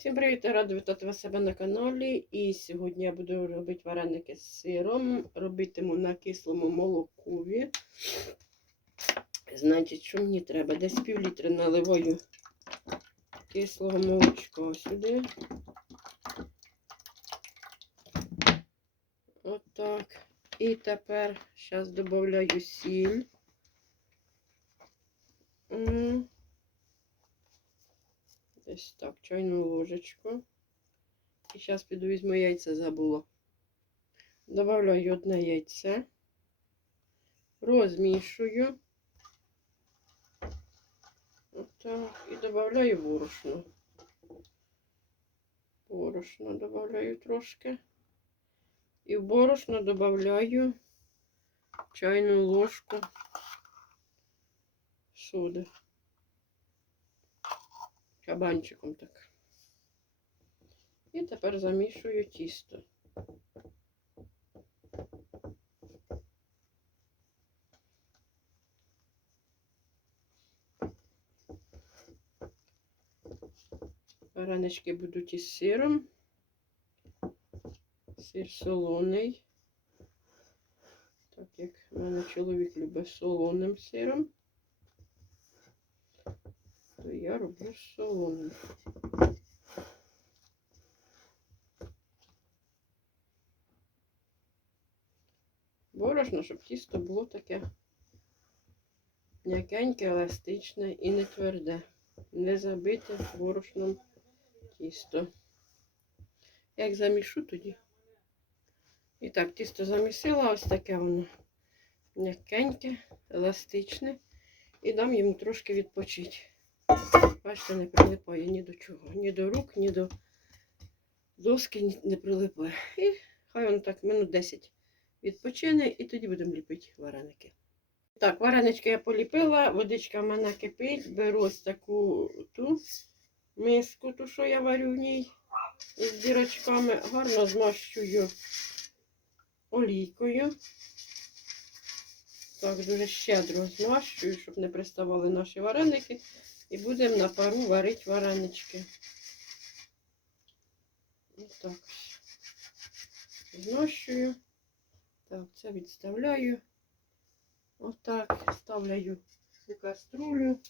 Всім привіт, рада вітати вас себе на каналі. І сьогодні я буду робити вареники з сиром. Робитиму на кислому молокові. Значить, що мені треба? Десь пів літри наливаю кислого молочка сюди. Отак. І тепер зараз додаю сіль. Десь так, чайну ложечку. І зараз піду візьму яйця забула. Добавляю одне яйце. Розмішую. Отак. І додаю борошно. Борошно додаю трошки. І в борошно додаю чайну ложку соди. Кабанчиком так. І тепер замішую тісто. Варенички будуть із сиром. Сир солоний. Так як в мене чоловік любить солоним сиром, то я роблю з. Борошно, щоб тісто було таке м'якеньке, еластичне і не тверде. Не забите борошном тісто. Як замішу тоді. І так, тісто замісила, ось таке воно м'якеньке, еластичне. І дам йому трошки відпочити. Бачите, не прилипає ні до чого. Ні до рук, ні до доски не прилипає. І хай воно так минут 10 відпочине, і тоді будемо ліпити вареники. Так, варенички я поліпила, водичка в мене кипить. Беру ось таку ту миску, ту, що я варю в ній з дірочками. Гарно змащую олійкою. Так, дуже щедро змащую, щоб не приставали наші вареники. І будемо на пару варити варенички. Так. Змащую. Так, це відставляю. Отак, ставляю у каструлю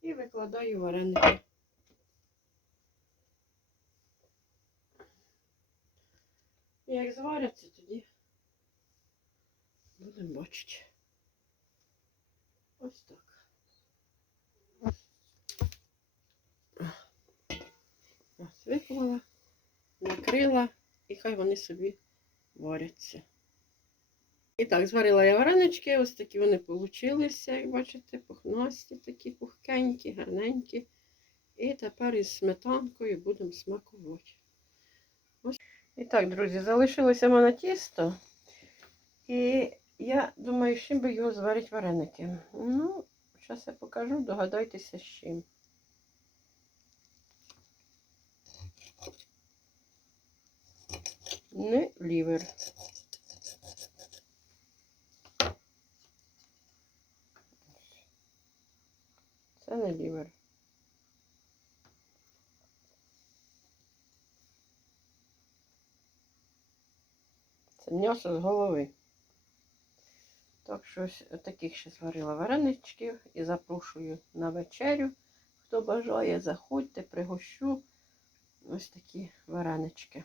і викладаю вареники. Як зваряться, тоді будемо бачити. Ось так. Ось виклала, накрила і хай вони собі варяться. І так, зварила я варенички, ось такі вони получилися, як бачите, пухнасті, такі пухкенькі, гарненькі. І тепер із сметанкою будемо смакувати. Ось. І так, друзі, залишилося в мене тісто. І я думаю, з чим би його зварити вареники. Ну, зараз я покажу, догадайтеся з чим. Не лівер. Це не лівер. Це м'ясо з голови. Так що ось таких ще зварила вареничків і запрошую на вечерю. Хто бажає, заходьте, пригощу ось такі варенички.